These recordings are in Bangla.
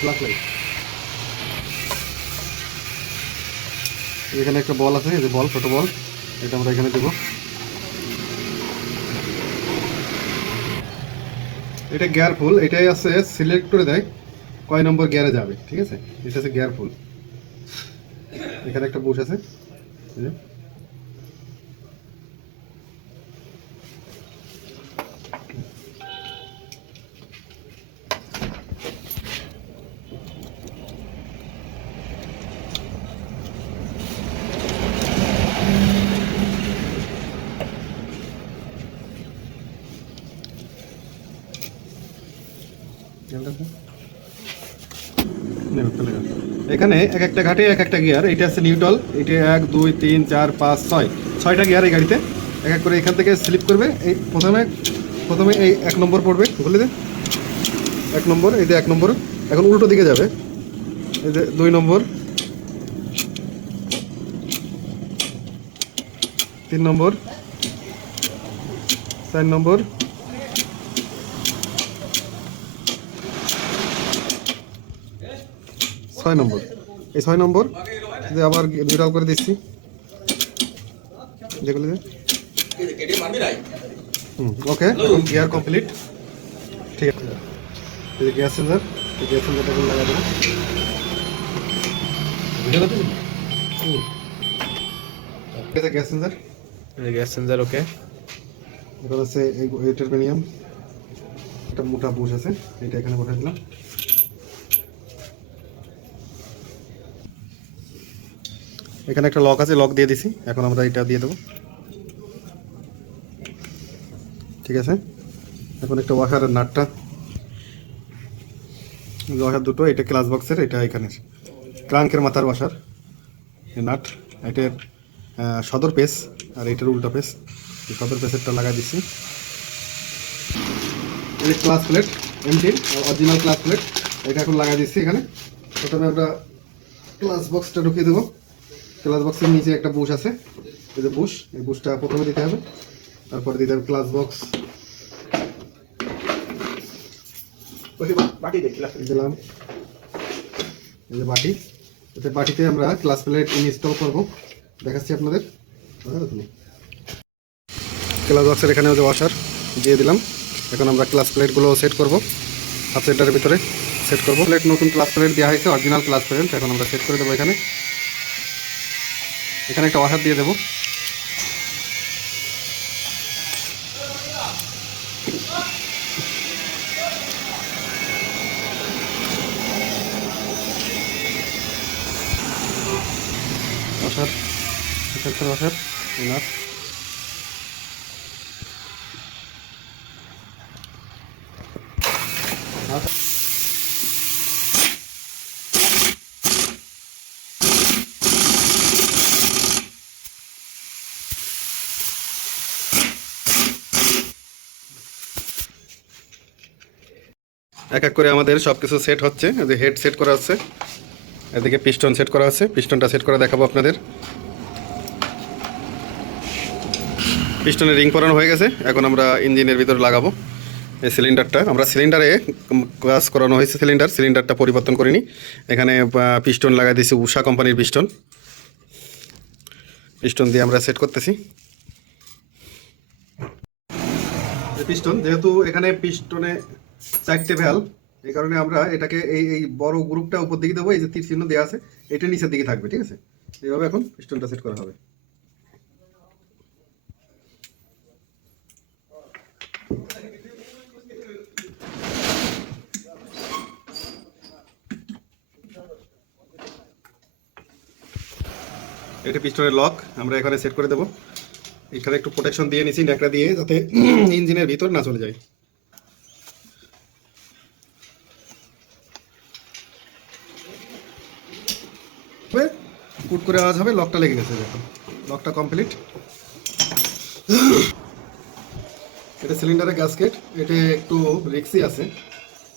ব্ল্যাক এখানে একটা বল আছে যে বল, ছোট বল। এটা আমরা এখানে দেবো। এটা গিয়ার ফুল এটাই আছে সিলেক্ট করে দেয় কয় নম্বর গিয়ারে যাবে, ঠিক আছে? এটা আছে গিয়ার ফুল এখানে একটা বুশ আছে এই যে। এখানে এক একটা ঘাটে এক একটা গিয়ার। এটা আছে নিউট্রাল এটা এক, দুই, তিন, চার, পাঁচ, ছয়। ছয়টা গিয়ার এই গাড়িতে। এক এক করে এখান থেকে স্লিপ করবে। এই প্রথমে প্রথমে এই এক নম্বর পড়বে। বলে দে। এক নম্বর, এই যে এক নম্বর। এখন উল্টো দিকে যাবে। এই যে দুই নম্বর। তিন নম্বর। চার নম্বর। ছয় নম্বর। এই ছয় নম্বর যে আবার নিউট্রাল করে দিচ্ছি। যেগুলো যে? হুম ওকে এখন গিয়ার কমপ্লিট ঠিক আছে। এই যে গ্যাস সেন্সার এই গ্যাস সেন্সারটা এখন লাগা দেবো হুম। ঠিক আছে gas sensor gas sensor okay এবার আছে এই এটার পেনিয়াম একটা মোটা বুশ আছে এটা এখানে বসাই দিলাম। এখানে একটা লক আছে লক দিয়ে দিছি। এখন আমরা এটা দিয়ে দেবো। ঠিক আছে? এখন একটা ওয়াশারের নাটটা। ওয়াশার দুটো, এটা ক্লাস বক্সের এটা এখানে ক্রাঙ্কের মাথার ওয়াশার নাট, এটার সদর পেস, আর এটার উল্টা পেস। সদর পেসেরটা লাগাই দিচ্ছি এই ক্লাস প্লেট এমটির অরিজিনাল ক্লাস প্লেট এটা এখন লাগাই দিচ্ছি এখানে। প্রথমে আমরা ক্লাস বক্সটা ঢুকিয়ে দেবো। ক্লাস বক্সের নিচে একটা বুশ আছে। এই যে বুশ এই বুশটা প্রথমে দিতে হবে। তারপরে দিতে হবে ক্লাস বক্স। দিলাম। এই যে বাটি এতে বাটিতে আমরা ক্লাস প্লেট ইনস্টল করব। দেখাচ্ছি আপনাদের। ক্লাস বক্সের এখানে যে ওয়াশার দিয়ে দিলাম এখন আমরা ক্লাস প্লেটগুলো সেট করব। হাফ সেন্টারের ভিতরে সেট করব। প্লেট নতুন ক্লাস প্লেট দেওয়া হয়েছে অরিজিনাল ক্লাস প্লেট এখন আমরা সেট করে দেবো এখানে। এখানে একটা ওয়াশার দিয়ে দেবো। ওয়াশার সেন্টার ওয়াশার এনার এক এক করে আমাদের সব কিছু সেট হচ্ছে যে হেড সেট করা হচ্ছে এদিকে পিস্টন সেট করা আছে। পিস্টনটা সেট করে দেখাবো আপনাদের। পিস্টনের রিং পরানো হয়ে গেছে। এখন আমরা ইঞ্জিনের ভিতরে লাগাবো এই সিলিন্ডারটা আমরা সিলিন্ডারে কাজ করানো হয়েছে সিলিন্ডার সিলিন্ডারটা পরিবর্তন করিনি। এখানে পিস্টন লাগাই দিয়েছি উষা কোম্পানির পিস্টন পিস্টন দিয়ে আমরা সেট করতেছি। পিস্টন যেহেতু এখানে পিস্টনে চারটে ভ্যাল। এই কারণে আমরা এটাকে এই এই বড় গ্রুপটা উপর দিকে দেবো, এই যে তীর চিহ্ন দেওয়া আছে, এটা নিচের দিকে থাকবে, ঠিক আছে? এইভাবে এখন পিস্টনটা সেট করা হবে। এটা পিস্টনের লক আমরা এখানে সেট করে দেবো। এখানে একটু প্রোটেকশন দিয়ে নিছি ন্যাকড়া দিয়ে, যাতে ইঞ্জিনের ভিতর না চলে যায় হবে কুট করে আওয়াজ হবে লকটা লেগে গেছে দেখো লকটা কমপ্লিট এটা সিলিন্ডারের গ্যাসকেট এটা একটু রিক্সি আছে,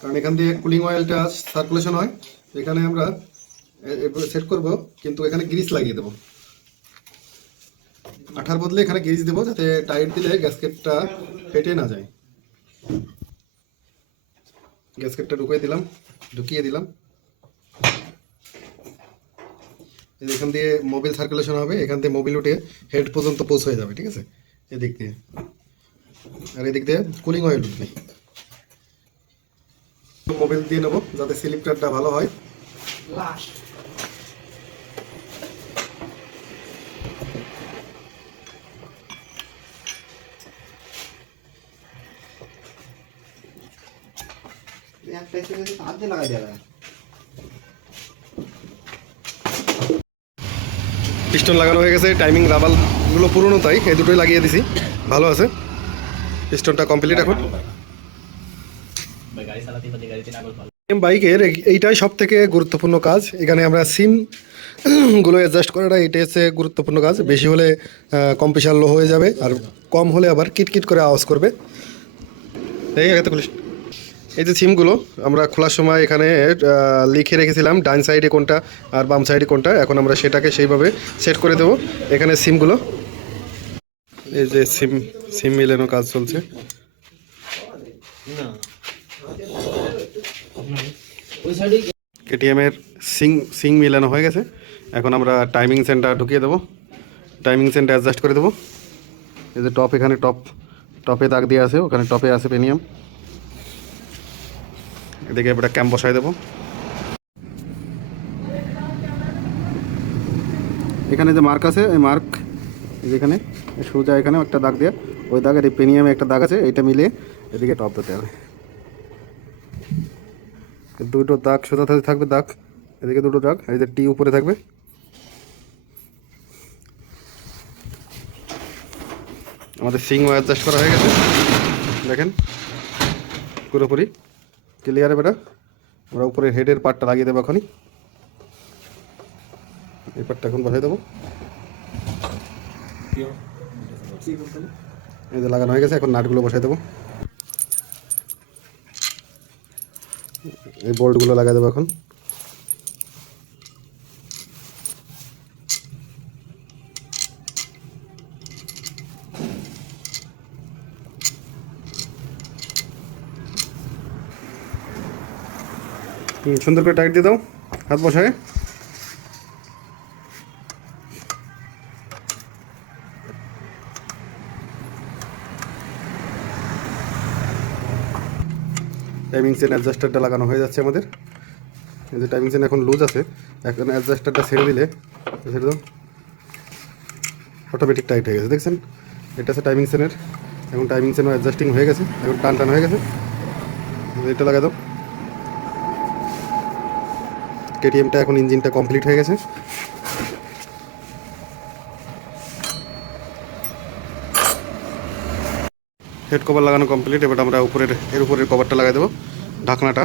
কারণ এখান দিয়ে কুলিং অয়েলটা সার্কুলেশন হয়। এখানে আমরা সেট করব, কিন্তু এখানে গ্রিস লাগিয়ে দেবো। আঠার বদলে এখানে গ্রিস দেবো, যাতে টাইট দিলে গ্যাসকেটটা ফেটে না যায়। গ্যাসকেটটা ঢুকিয়ে দিলাম ঢুকিয়ে দিলাম এই যে এখান দিয়ে মোবিল সার্কুলেশন হবে, এখান থেকে মোবিল উঠে হেড পর্যন্ত পৌঁছ হয়ে যাবে, ঠিক আছে? এদিক দিয়ে। আর এদিক দিয়ে কুলিং অয়েল উঠবে। মোবিল দিয়ে নেব, যাতে স্লিপটারটা ভালো হয়। লাগাই দেওয়া পিস্টন লাগানো হয়ে গেছে টাইমিং রাবালগুলো পুরনো তাই, এই দুটোই লাগিয়ে দিছি। ভালো আছে। পিস্টনটা কমপ্লিট এখন। বাইকের এই- এইটাই সব থেকে গুরুত্বপূর্ণ কাজ। এখানে আমরা সিমগুলো অ্যাডজাস্ট করাটা এটাই হচ্ছে গুরুত্বপূর্ণ কাজ। বেশি হলে কম্পিশার লো হয়ে যাবে, আর কম হলে আবার কিটকিট করে আওয়াজ করবে। এই খুলিস। এই যে সিমগুলো আমরা খোলার সময় এখানে লিখে রেখেছিলাম ডান সাইডে কোনটা আর বাম সাইডে কোনটা। এখন আমরা সেটাকে সেইভাবে সেট করে দেবো এখানে সিমগুলো এই যে সিম সিম মিলানো কাজ চলছে। কেটিএমের সিং সিং মিলানো হয়ে গেছে। এখন আমরা টাইমিং সেন্টার ঢুকিয়ে দেবো। টাইমিং সেন্টার অ্যাডজাস্ট করে দেবো। এই যে টপ এখানে, টপ, টপে দাগ দিয়ে আছে, ওখানে টপে আছে পেনিয়াম। এদিকে একটা ক্যাম্প বসাই দেবো। এখানে যে মার্ক আছে, এই মার্ক যেখানে, সোজা এখানে একটা দাগ দেওয়া ওই দাগের এই পেনিয়ামে একটা দাগ আছে, এইটা মিলিয়ে এদিকে টপ দিতে হবে। দুটো দাগ সোজা থাকবে- দাগ, এদিকে দুটো দাগ আর এদের টি উপরে থাকবে। আমাদের সিংও অ্যাডজাস্ট করা হয়ে গেছে। দেখেন, পুরোপুরি। ক্লিয়ারে বেটা আমরা উপরে হেডের পার্টটা লাগিয়ে দেবো এখনই। এই পার্টটা এখন বসাই দেবো। এই যে লাগানো হয়ে গেছে, এখন নাটগুলো বসাই দেবো। এই বোল্টগুলো লাগাই দেবো এখন। হুম, সুন্দর করে টাইট দিয়ে দাও হাত বসায়। টাইমিং চেন অ্যাডজাস্টারটা লাগানো হয়ে যাচ্ছে আমাদের। যে টাইমিং চেন এখন লুজ আছে এখন অ্যাডজাস্টারটা ছেড়ে দিলে ছেড়ে দাও। অটোমেটিক টাইট হয়ে গেছে দেখছেন? এটা আছে টাইমিং চেনের এখন টাইমিং চেনও অ্যাডজাস্টিং হয়ে গেছে এখন টান টান হয়ে গেছে। এটা লাগাই দাও। কেটিএমটা এখন ইঞ্জিনটা কমপ্লিট হয়ে গেছে। হেড কভার লাগানো কমপ্লিট এবার আমরা উপরের, এর উপরের কভারটা লাগাই দেবো, ঢাকনাটা।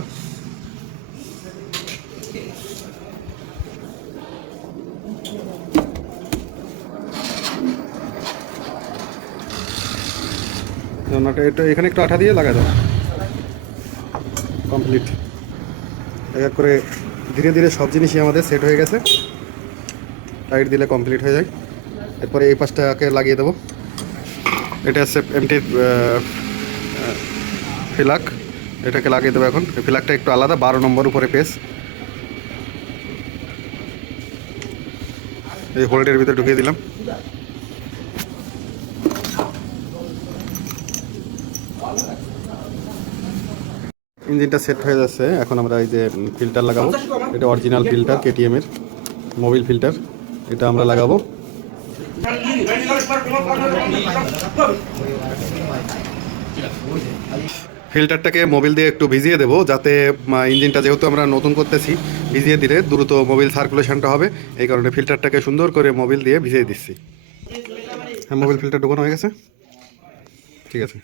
ঢাকনাটা এটা এখানে একটু আঠা দিয়ে লাগাই দেবো। কমপ্লিট এক করে ধীরে ধীরে সব জিনিসই আমাদের সেট হয়ে গেছে। টাইট দিলে কমপ্লিট হয়ে যায়। এরপরে এই পাশটাকে লাগিয়ে দেবো। এটা হচ্ছে এমটির ফিলাক। এটাকে লাগিয়ে দেবো এখন। ফিলাকটা একটু আলাদা, বারো নম্বর উপরে পেস এই হোল্ডের ভিতরে ঢুকিয়ে দিলাম। ইঞ্জিনটা সেট হয়ে যাচ্ছে। এখন আমরা এই যে ফিল্টার লাগাবো। এটা অরিজিনাল ফিল্টার কেটিএম এর মোবিল ফিল্টার এটা আমরা লাগাবো। ফিল্টারটাকে মোবিল দিয়ে একটু ভিজিয়ে দেবো, যাতে ইঞ্জিনটা যেহেতু আমরা নতুন করতেছি, ভিজিয়ে দিলে দ্রুত মোবিল সার্কুলেশনটা হবে। এই কারণে ফিল্টারটাকে সুন্দর করে মোবিল দিয়ে ভিজিয়ে দিচ্ছি। হ্যাঁ মোবিল ফিল্টার ঢোকানো হয়ে গেছে। ঠিক আছে।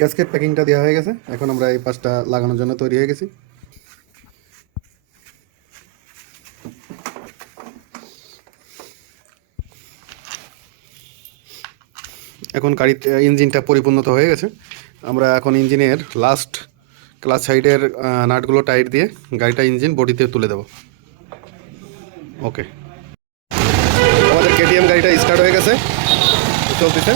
গ্যাসকেট প্যাকিংটা দেওয়া হয়ে গেছে। এখন আমরা এই পাশটা লাগানোর জন্য তৈরি হয়ে গেছি। এখন গাড়ির ইঞ্জিনটা পরিপূর্ণত হয়ে গেছে। আমরা এখন ইঞ্জিনের লাস্ট ক্লাস সাইডের নাটগুলো টাইট দিয়ে গাড়িটা ইঞ্জিন বডিতে তুলে দেবো। ওকে আমাদের কেটিএম গাড়িটা স্টার্ট হয়ে গেছে। চলতেছে।